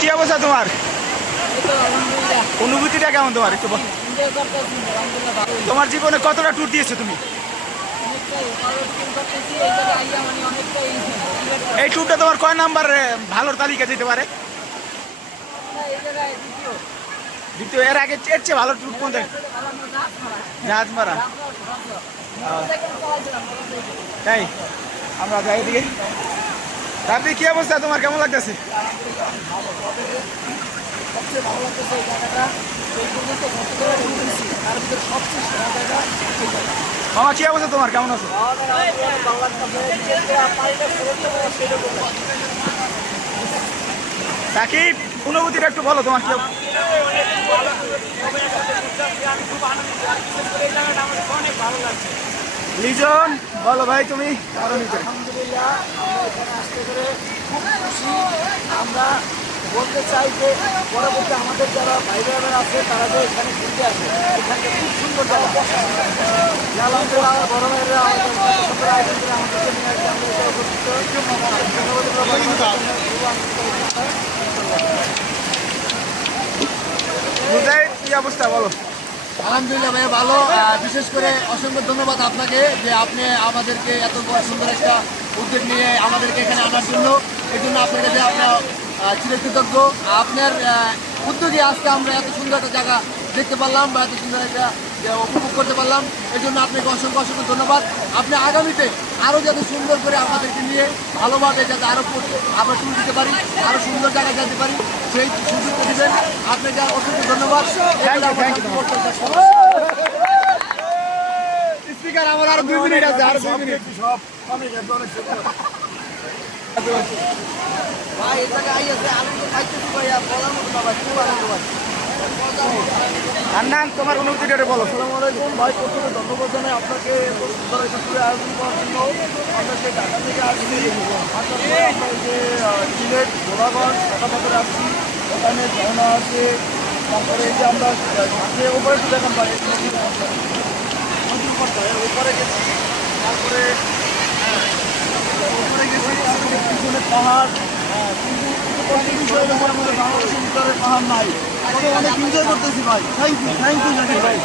কি অবস্থা তোমার? অনুভূতিটা কেমন তোমার একটু বল। তোমার জীবনে কতটা ট্যুর দিয়েছো তুমি? এই ট্যুরটা তোমার কয় নাম্বার ভালোর তালিকা যেতে পারে? দ্বিতীয়। এর আগে এর চেয়ে ভালো ট্যুর কোন জায়গায়? জাহাজমারা। তাই আমরা যাই দিকে। রাতে কি অবস্থা তোমার, কেমন লাগতেছে? সবচেয়ে ভালো লাগতেছে এই জায়গাটা, এই পর্যন্ত যত জায়গা ঘুরেছি তার ভিতরে সবচেয়ে সেরা জায়গা এই জায়গা। মামা কি অবস্থা তোমার, কেমন আছো? সাকিব, অনুভূতিটা একটু বলো তোমার কি? লিজন বলো ভাই তুমি। আলহামদুলিল্লাহ, আমরা এখানে আসতে পেরে খুব খুশি। আমরা বলতে চাই যে পরবর্তী আমাদের যারা ভাই বোনেরা আছে তারা যে এখানে ঘুরতে আসে, এখানে খুব সুন্দর জায়গা। আলহামদুলিল্লাহ, আমার বড় ভাইয়েরা আমাদের সুন্দর আয়োজন করে আমাদেরকে নিয়ে আসছে। আমরা এটা উপস্থিত মুজাহিদ কি অবস্থা বলো? আলহামদুলিল্লাহ ভাই ভালো। বিশেষ করে অসংখ্য ধন্যবাদ আপনাকে যে আপনি আমাদেরকে এত বড় সুন্দর একটা উদ্যোগ নিয়ে আমাদেরকে এখানে আনার জন্য। এই জন্য আপনার কাছে আমরা চিরকৃতজ্ঞ। আপনার উদ্যোগে আজকে আমরা এত সুন্দর একটা জায়গা দেখতে পারলাম বা এত সুন্দর একটা উপভোগ করতে পারলাম। এই জন্য আপনাকে অসংখ্য অসংখ্য ধন্যবাদ। আপনি আগামীতে আরও যাতে সুন্দর করে আমাদেরকে নিয়ে ভালোভাবে যাতে আরও আমরা ট্যুর দিতে পারি, আরও সুন্দর জায়গায় যেতে পারি, সেই সুযোগ দেবেন। আপনাকে অসংখ্য ধন্যবাদ। স্পিকার আমার আরো 2 মিনিট আছে, আরো 2 মিনিট। ভাই এই জায়গায় আইয়াছে আনন্দ পাইতেছি ভাইয়া, বলার মতো না ভাই, খুব আনন্দ ভাই। হান্নান তোমার অনুভূতিটা একটু বলো। আসসালামু আলাইকুম ভাই, প্রথমে ধন্যবাদ জানাই আপনাকে এত সুন্দর একটা ট্যুরে আয়োজন করার জন্য। আমরা সেই ঢাকা থেকে আসছি, আসার পরে আমরা এই যে সিলেট গোলাগঞ্জ ঢাকাপাতারে আসছি, ওখানে ঝর্ণা আছে। তারপরে এই যে আমরা যে ওপরে একটু দেখান ভাই, নদীর উপরটা ওপরে গেছি। তারপরে ওপরে গেছি, তারপরে পিছনে পাহাড়। কিন্তু বিষয় আমাদের বাংলাদেশের ভিতরে পাহাড় নাই। অনেক এনজয় করতেছি ভাই। থ্যাংক ইউ ভাই।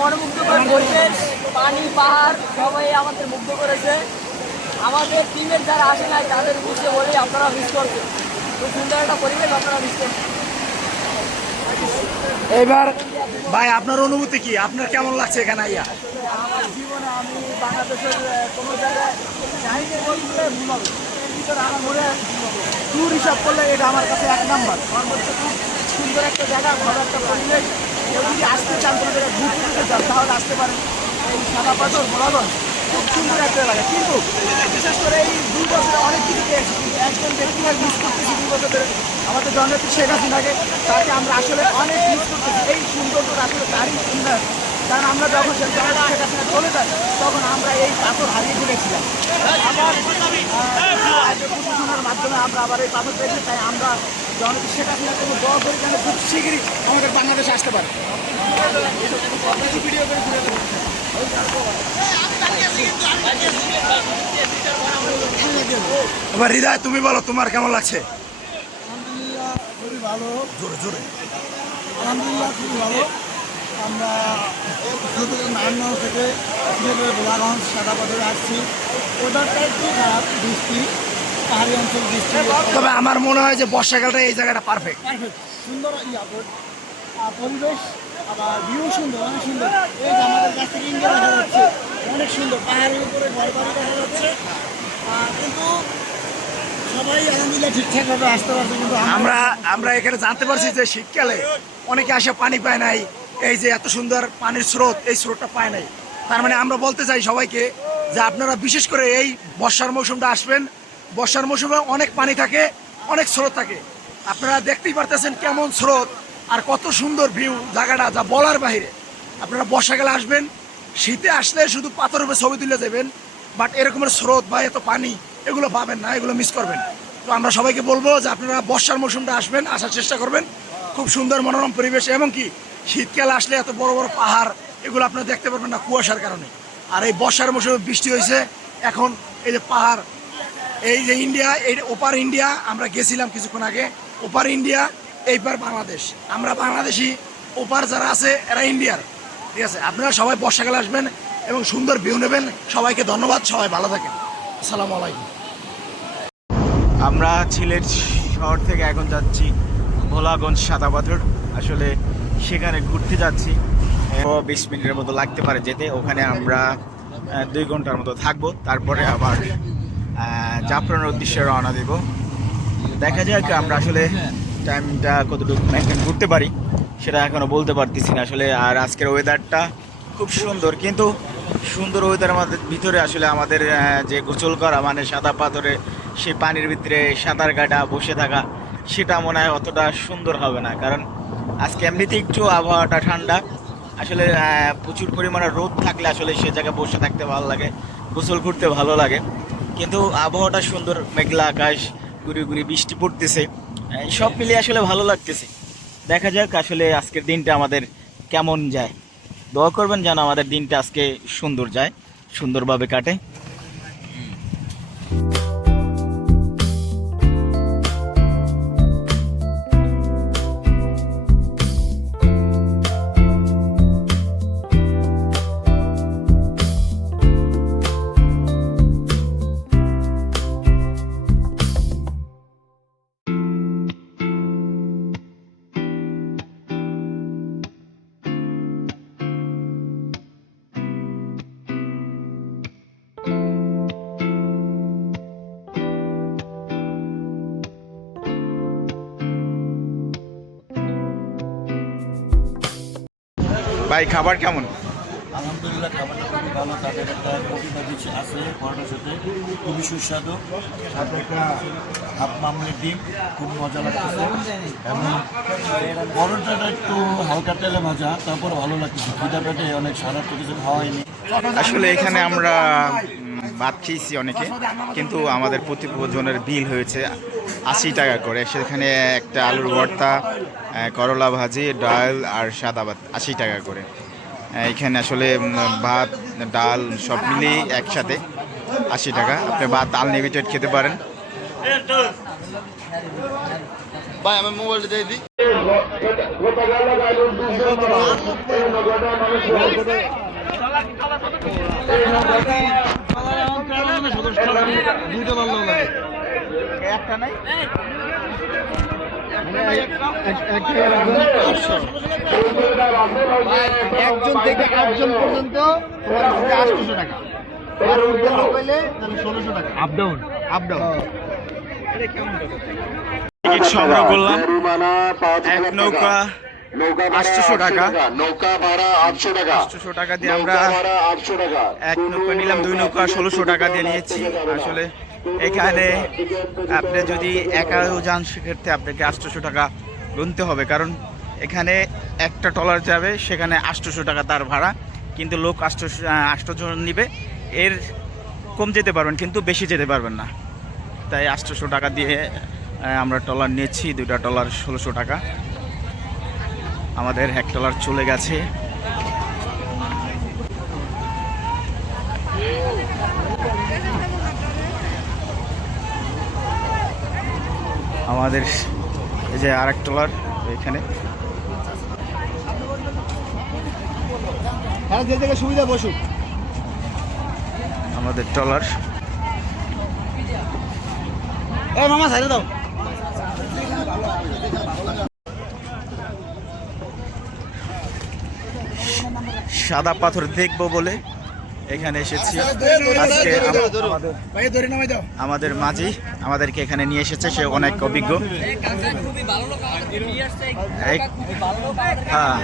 মনোমুগ্ধকর পরিবেশ, পানি পাহাড় সবাই আমাদের মুগ্ধ করেছে। আমাদের টিমের যারা আসে নাই তাদের বুঝতে বলে আপনারা মিস করছেন। খুব সুন্দর একটা পরিবেশ, আপনারা মিস করছেন। এবার ভাই আপনার অনুভূতি কি, আপনার কেমন লাগছে এখানে আইয়া? আমার জীবনে আমি বাংলাদেশের কোনো জায়গায় যাইনি বলতে ভুল হবে। এর ভিতরে আমার মনে হয় ট্যুর হিসাব করলে এটা আমার কাছে 1 নাম্বার। আমার মধ্যে খুব সুন্দর একটা জায়গা, ভালো একটা পরিবেশ। কেউ যদি আসতে চান কোনো জায়গায় ঘুরতে যেতে চান তাহলে আসতে পারেন। এই সাদা পাথর গোলাগঞ্জ খুব সুন্দর একটা জায়গা। কিন্তু বিশেষ করে এই 2 বছরে অনেক কিছু পেয়েছি, কিন্তু একজন ব্যক্তিকে মিস করতেছি 2 বছর ধরে, আমাদের জননেত্রী শেখ হাসিনাকে। তাকে আমরা আসলে অনেক মিস করতেছি। এই সৌন্দর্যটা আসলে তারই সুন্দর। কারণ আমরা যখন শেখ হাসিনা চলে যাই তখন আমরা এই পাথর হারিয়ে ফেলেছিলাম। আবার প্রশাসনের মাধ্যমে আমরা আবার এই পাথর পেয়েছি। তাই আমরা জননেত্রী শেখ হাসিনা কোনো দোয়া করে যেন খুব শীঘ্রই আমাদের বাংলাদেশে আসতে পারে। ভিডিও করে ঘুরে এবার হৃদয় তুমি বলো তোমার কেমন লাগছে? আলহামদুলিল্লাহ খুবই ভালো। জোরে জোরে। আলহামদুলিল্লাহ খুবই ভালো। আমরা নারায়ণগঞ্জ থেকে গোলাগঞ্জ সাদাপাথরে আসছি। ওয়েদারটা একটু খারাপ, বৃষ্টি, পাহাড়ি অঞ্চল বৃষ্টি। তবে আমার মনে হয় যে বর্ষাকালটা এই জায়গাটা পারফেক্ট। পারফেক্ট, সুন্দর পরিবেশ, আবার ভিউ সুন্দর, অনেক সুন্দর। এই যে আমাদের কাছ থেকে ইন্ডিয়া দেখা যাচ্ছে, অনেক সুন্দর। পাহাড়ের উপরে ঘর বাড়ি দেখা যাচ্ছে। কিন্তু সবাই আলহামদুলিল্লাহ ঠিকঠাকভাবে আসতে পারছে। কিন্তু আমরা এখানে জানতে পারছি যে শীতকালে অনেকে আসে পানি পায় নাই, এই যে এত সুন্দর পানির স্রোত, এই স্রোতটা পায় নাই। তার মানে আমরা বলতে চাই সবাইকে যে আপনারা বিশেষ করে এই বর্ষার মৌসুমটা আসবেন। বর্ষার মৌসুমে অনেক পানি থাকে, অনেক স্রোত থাকে। আপনারা দেখতেই পারতেছেন কেমন স্রোত আর কত সুন্দর ভিউ, জায়গাটা যা বলার বাইরে। আপনারা বর্ষাকালে আসবেন, শীতে আসলে শুধু পাথর উপরে ছবি তুলে যাবেন, বাট এরকমের স্রোত বা এত পানি এগুলো পাবেন না, এগুলো মিস করবেন। তো আমরা সবাইকে বলবো যে আপনারা বর্ষার মৌসুমটা আসবেন, আসার চেষ্টা করবেন। খুব সুন্দর মনোরম পরিবেশ, এবং কি শীতকালে আসলে এত বড় বড় পাহাড় এগুলো আপনারা দেখতে পারবেন না কুয়াশার কারণে। আর এই বর্ষার মৌসুমে বৃষ্টি হয়েছে, এখন এই যে পাহাড় এই যে ইন্ডিয়া, এই ওপার ইন্ডিয়া আমরা গেছিলাম কিছুক্ষণ আগে, ওপার ইন্ডিয়া এইবার বাংলাদেশ, আমরা বাংলাদেশি, ওপার যারা আছে এরা ইন্ডিয়ার। ঠিক আছে, আপনারা সবাই বর্ষাকালে আসবেন এবং সুন্দর ভিউ নেবেন। সবাইকে ধন্যবাদ, সবাই ভালো থাকেন, আসসালামু আলাইকুম। আমরা সিলেট শহর থেকে এখন যাচ্ছি ভোলাগঞ্জ সাদাপাথর। আসলে সেখানে ঘুরতে যাচ্ছি, 20 মিনিটের মতো লাগতে পারে যেতে। ওখানে আমরা 2 ঘন্টার মতো থাকবো, তারপরে আবার জাফরানের উদ্দেশ্যে রওনা দেব। দেখা যাক আমরা আসলে টাইমটা কতটুকু মেনটেন করতে পারি সেটা এখনও বলতে পারতেছি না আসলে। আর আজকের ওয়েদারটা খুব সুন্দর, কিন্তু সুন্দর ওয়েদার ভিতরে আসলে আমাদের যে গোসল করা মানে সাদা পাথরে সেই পানির ভিতরে সাঁতার কাটা বসে থাকা সেটা মনে হয় অতটা সুন্দর হবে না, কারণ আজকে এমনিতে একটু আবহাওয়াটা ঠান্ডা। আসলে প্রচুর পরিমাণে রোদ থাকলে আসলে সে জায়গায় বসে থাকতে ভালো লাগে, গোসল করতে ভালো লাগে, কিন্তু আবহাওয়াটা সুন্দর, মেঘলা আকাশ, গুড়ি গুড়ি বৃষ্টি পড়তেছে, সব মিলিয়ে আসলে ভালো লাগতেছে। দেখা যাক আসলে আজকের দিনটা আমাদের কেমন যায়। দোয়া করবেন যেন আমাদের দিনটা আজকে সুন্দর যায়, সুন্দরভাবে কাটে। ভাই খাবার কেমন? আলহামদুলিল্লাহ, খাবারটা খুবই ভালো। তাদের একটা কফি ভাজি আছে পরোটার সাথে, খুবই সুস্বাদু। সাথে একটা হাফ মামলের ডিম, খুব মজা লাগতেছে। এবং পরোটাটা একটু হালকা তেলে ভাজা, তারপর ভালো লাগতেছে। খিদা পেটে অনেক সারা তো কিছু খাওয়াইনি। আসলে এখানে আমরা ভাত খেয়েছি অনেকে, কিন্তু আমাদের প্রতিজনের বিল হয়েছে 80 টাকা করে। সেখানে একটা আলুর ভর্তা, করলা ভাজি, ডাল আর সাদা ভাত 80 টাকা করে। এখানে আসলে ভাত ডাল সব মিলিয়ে একসাথে 80 টাকা। আপনি ভাত আনলিমিটেড খেতে পারেন। ভাই আমার মোবাইলটা দিয়ে দিই। একটা নাই একজন থেকে 8জন পর্যন্ত 800 টাকা, আর উর্ধে লোক হইলে তাহলে 1600 টাকা। Up down. টিকিট সংগ্রহ করলাম, এক নৌকা 800 টাকা, নৌকা ভাড়া 800 টাকা, 800 টাকা দিয়ে আমরা ভাড়া 800 টাকা। এক নৌকা নিলাম, 2 নৌকা 1600 টাকা দিয়ে নিয়েছি। আসলে এখানে আপনি যদি একাও যান সেক্ষেত্রে আপনাকে 800 টাকা গুনতে হবে, কারণ এখানে একটা ট্রলার যাবে, সেখানে 800 টাকা তার ভাড়া, কিন্তু লোক 800 জন নিবে, এর কম যেতে পারবেন কিন্তু বেশি যেতে পারবেন না। তাই 800 টাকা দিয়ে আমরা ট্রলার নিয়েছি, 2টা ট্রলার 1600 টাকা। আমাদের এক ট্রলার চলে গেছে। আমাদের এই যে আরেক ট্রলার এখানে। হ্যাঁ, যে থেকে সুবিধা বসুক। আমাদের ট্রলার মামা সাইডে দাও। সাদা পাথর দেখবো বলে এখানে এসেছি। আজকে আমাদের মাঝি আমাদেরকে এখানে নিয়ে এসেছে, সে অনেক অভিজ্ঞ। হ্যাঁ,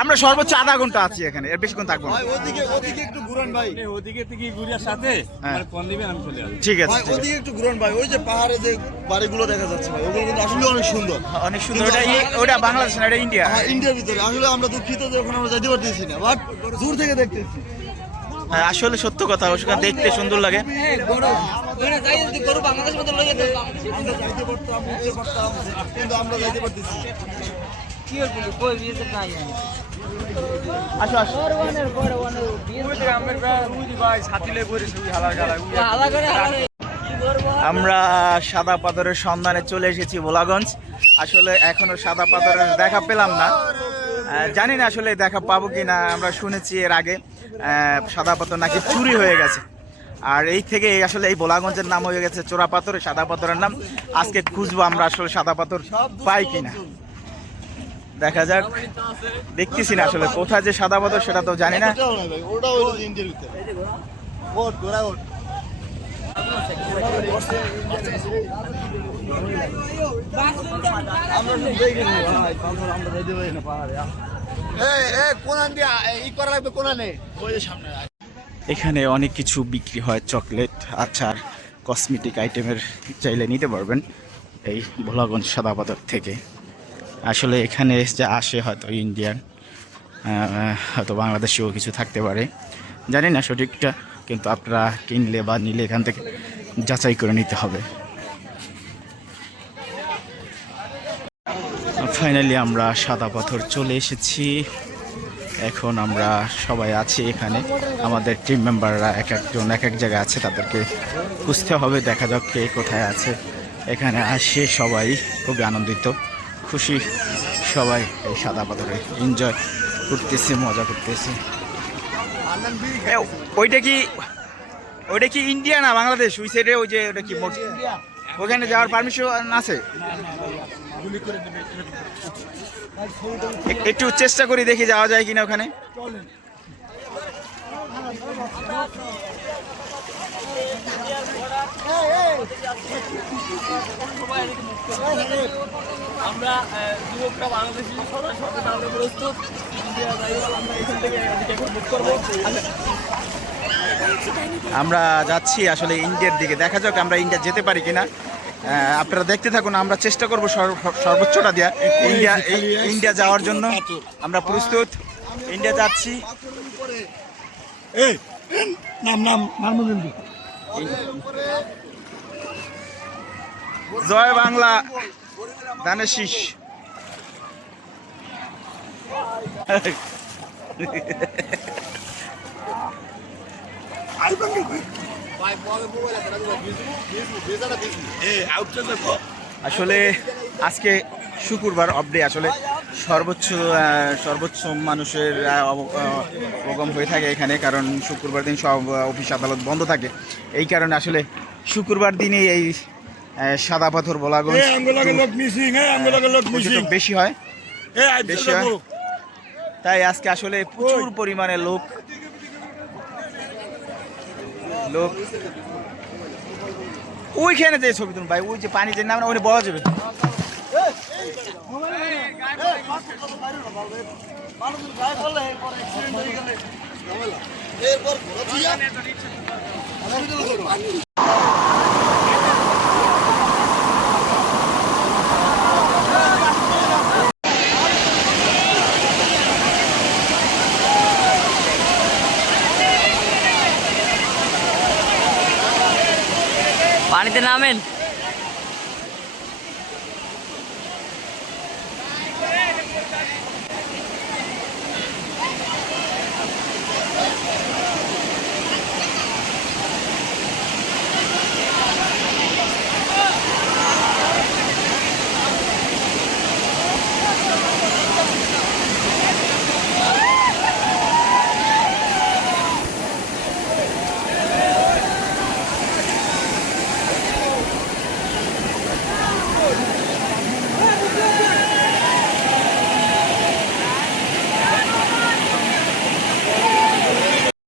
আমরা সর্বোচ্চ আধা ঘন্টা আছি এখানে, এর বেশিক্ষণ থাকবো না। ওদিকে একটু ঘুরান ভাই। ওদিকে থেকে ঘুরিয়ার সাথে হ্যাঁ। ফোন দিবেন, আমি চলে আসবো। ঠিক আছে, ভাই ঠিক আছে। ওদিকে একটু ঘুরান ভাই। ওই যে পাহাড়ে যে বাড়িগুলো দেখা যাচ্ছে ভাই, ওগুলো কিন্তু আসলে অনেক সুন্দর। অনেক সুন্দর। ওটা বাংলাদেশ না, এটা ইন্ডিয়া। হ্যাঁ, ইন্ডিয়ার ভিতরে। আসলে আমরা দুঃখিত যে ওখানে আমরা যাইতে পারতেছি না, বাট দূর থেকে দেখতেছি। হ্যাঁ, আসলে সত্য কথা, ওখানে দেখতে সুন্দর লাগে। আমরা যাইতে পারতাম, উঠতে পারতাম, কিন্তু আমরা যাইতে পারতেছি না। আসো আসো। আমরা সাদা পাথরের সন্ধানে চলে এসেছি ভোলাগঞ্জ। আসলে এখনো সাদা পাথরের দেখা পেলাম না, জানি না আসলে দেখা পাবো কি না। আমরা শুনেছি এর আগে সাদা পাথর নাকি চুরি হয়ে গেছে, আর এই থেকে আসলে এই ভোলাগঞ্জের নাম হয়ে গেছে চোরা পাথর, সাদা পাথরের নাম। আজকে খুঁজবো আমরা আসলে সাদা পাথর পাই কিনা, দেখা যাক। দেখতেছি না আসলে কোথায় যে সাদা পাথর সেটা তো জানি না। এখানে অনেক কিছু বিক্রি হয়, চকলেট, আচার, কসমেটিক আইটেমের, চাইলে নিতে পারবেন এই ভোলাগঞ্জ সাদা পাথর থেকে। আসলে এখানে যা আসে হয়তো ইন্ডিয়ান, হয়তো বাংলাদেশেও কিছু থাকতে পারে, জানি না সঠিকটা, কিন্তু আপনারা কিনলে বা নিলে এখান থেকে যাচাই করে নিতে হবে। ফাইনালি আমরা সাদা পাথর চলে এসেছি। এখন আমরা সবাই আছি এখানে, আমাদের টিম মেম্বাররা এক একজন এক এক জায়গায় আছে, তাদেরকে খুঁজতে হবে, দেখা যাক কে কোথায় আছে। এখানে আসে সবাই খুবই আনন্দিত, খুশি, সবাই এই সাদা পাথরে এনজয় করতেছে, মজা করতেছে। ওইটা কি ইন্ডিয়া না বাংলাদেশ? ওই সাইডে ওই যে ওটা কি ওখানে যাওয়ার পারমিশন আছে? একটু চেষ্টা করি, দেখি যাওয়া যায় কিনা ওখানে। আমরা যুবকরা বাংলাদেশি সবাই সরকার আমরা প্রস্তুত। আমরা এখান থেকে বুক করবো। আমরা যাচ্ছি আসলে ইন্ডিয়ার দিকে, দেখা যাক আমরা ইন্ডিয়া যেতে পারি কিনা। আপনারা দেখতে থাকুন, আমরা চেষ্টা করব সর্বোচ্চটা দেওয়া। ইন্ডিয়া যাওয়ার জন্য আমরা প্রস্তুত, ইন্ডিয়া যাচ্ছি। জয় বাংলা, ধানের শীষ। আসলে আজকে শুক্রবার অফ ডে, আসলে সর্বোচ্চ মানুষের সমাগম হয়ে থাকে এখানে, কারণ শুক্রবার দিন সব অফিস আদালত বন্ধ থাকে। এই কারণে আসলে শুক্রবার দিনে এই সাদা পাথর ভোলাগঞ্জ বেশি হয়, তাই আজকে আসলে প্রচুর পরিমাণে লোক ওইখানে যে ছবি তুলুন ভাই, ওই যে পানি যে নাম ওখানে বলা যাবে। পানিতে নামেন।